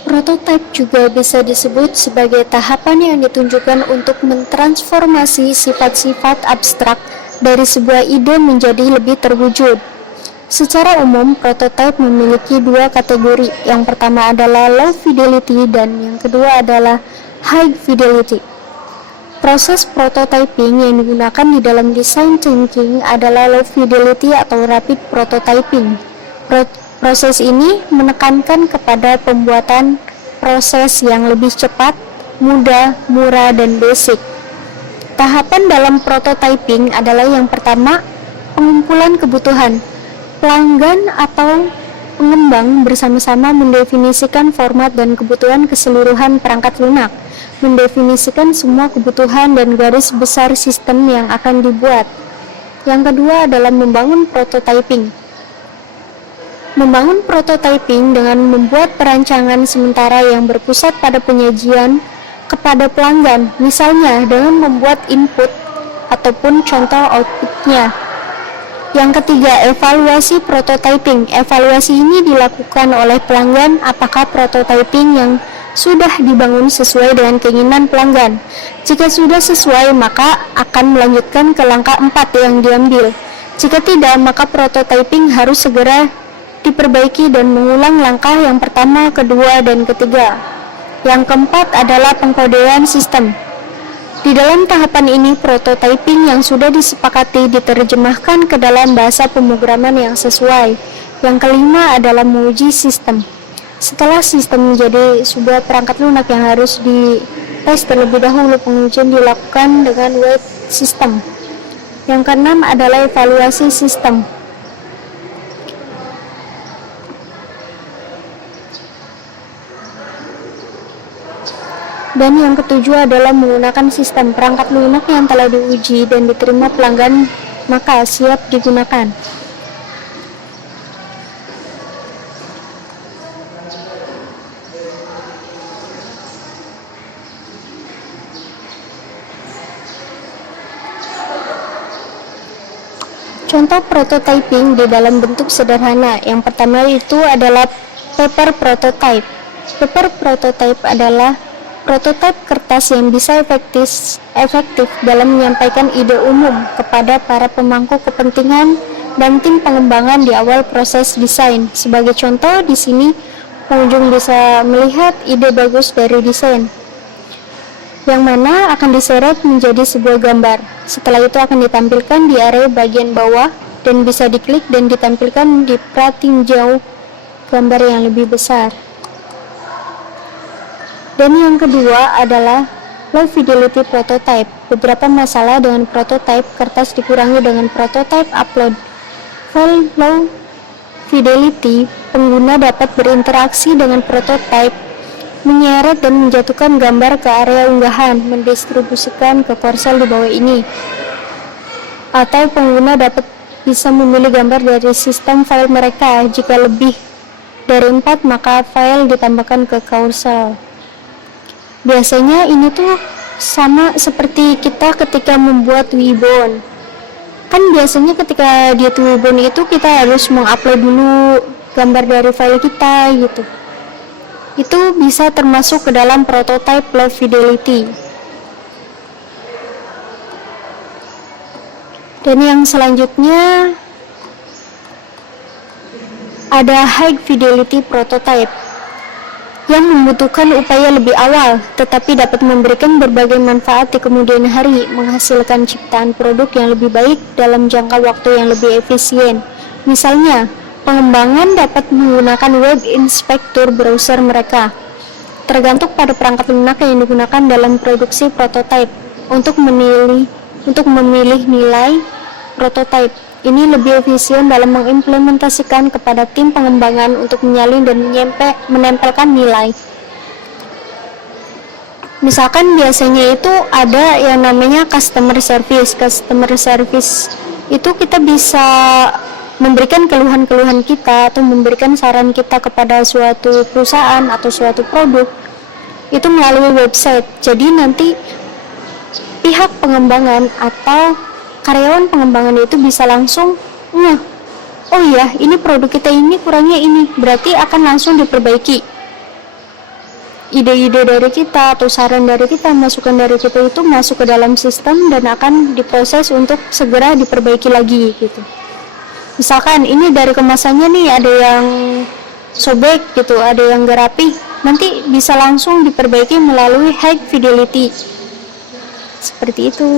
Prototipe juga bisa disebut sebagai tahapan yang ditunjukkan untuk mentransformasi sifat-sifat abstrak dari sebuah ide menjadi lebih terwujud. Secara umum, prototipe memiliki dua kategori. Yang pertama adalah low fidelity dan yang kedua adalah high fidelity. Proses prototyping yang digunakan di dalam design thinking adalah low fidelity atau rapid prototyping. Proses ini menekankan kepada pembuatan proses yang lebih cepat, mudah, murah, dan basic. Tahapan dalam prototyping adalah yang pertama, pengumpulan kebutuhan. Pelanggan atau pengembang bersama-sama mendefinisikan format dan kebutuhan keseluruhan perangkat lunak, mendefinisikan semua kebutuhan dan garis besar sistem yang akan dibuat. Yang kedua adalah membangun prototyping. Membangun prototyping dengan membuat perancangan sementara yang berpusat pada penyajian kepada pelanggan, misalnya dengan membuat input ataupun contoh outputnya. Yang ketiga, evaluasi prototyping. Evaluasi ini dilakukan oleh pelanggan apakah prototyping yang sudah dibangun sesuai dengan keinginan pelanggan. Jika sudah sesuai, maka akan melanjutkan ke langkah 4 yang diambil. Jika tidak, maka prototyping harus segera diperbaiki dan mengulang langkah yang pertama, kedua, dan ketiga. Yang keempat adalah pengkodean sistem. Di dalam tahapan ini, prototyping yang sudah disepakati diterjemahkan ke dalam bahasa pemrograman yang sesuai. Yang kelima adalah menguji sistem. Setelah sistem menjadi sebuah perangkat lunak yang harus dites terlebih dahulu, pengujian dilakukan dengan web system. Yang keenam adalah evaluasi sistem. Dan yang ketujuh adalah menggunakan sistem. Perangkat lunak yang telah diuji dan diterima pelanggan maka siap digunakan. Contoh prototyping di dalam bentuk sederhana. Yang pertama itu adalah paper prototype. Paper prototype adalah prototipe kertas yang bisa efektif dalam menyampaikan ide umum kepada para pemangku kepentingan dan tim pengembangan di awal proses desain. Sebagai contoh, di sini pengunjung bisa melihat ide bagus dari desain, yang mana akan diseret menjadi sebuah gambar. Setelah itu akan ditampilkan di area bagian bawah dan bisa diklik dan ditampilkan di pratinjau gambar yang lebih besar. Dan yang kedua adalah low fidelity prototype. Beberapa masalah dengan prototype kertas dikurangi dengan prototype upload. File low fidelity, pengguna dapat berinteraksi dengan prototype, menyeret dan menjatuhkan gambar ke area unggahan, mendistribusikan ke ponsel di bawah ini. Atau pengguna bisa memilih gambar dari sistem file mereka. Jika lebih dari 4, maka file ditambahkan ke carousel. Biasanya ini tuh sama seperti kita ketika membuat Webon. Kan biasanya ketika di Webon itu kita harus mengupload dulu gambar dari file kita gitu. Itu bisa termasuk ke dalam prototype low fidelity. Dan yang selanjutnya ada high fidelity prototype, yang membutuhkan upaya lebih awal, tetapi dapat memberikan berbagai manfaat di kemudian hari, menghasilkan ciptaan produk yang lebih baik dalam jangka waktu yang lebih efisien. Misalnya, pengembangan dapat menggunakan web inspektur browser mereka, tergantung pada perangkat lunak yang digunakan dalam produksi prototype. Untuk memilih nilai prototype, ini lebih efisien dalam mengimplementasikan kepada tim pengembangan untuk menyalin dan menempelkan nilai. Misalkan biasanya itu ada yang namanya customer service. Customer service itu kita bisa memberikan keluhan-keluhan kita atau memberikan saran kita kepada suatu perusahaan atau suatu produk itu melalui website. Jadi nanti pihak pengembangan atau karyawan pengembangan itu bisa langsung, oh iya, ini produk kita ini kurangnya ini, berarti akan langsung diperbaiki. ide-ide dari kita atau saran dari kita, masukan dari kita itu masuk ke dalam sistem dan akan diproses untuk segera diperbaiki lagi gitu. Misalkan ini dari kemasannya nih ada yang sobek gitu, ada yang gak rapi, nanti bisa langsung diperbaiki melalui high fidelity. Seperti itu.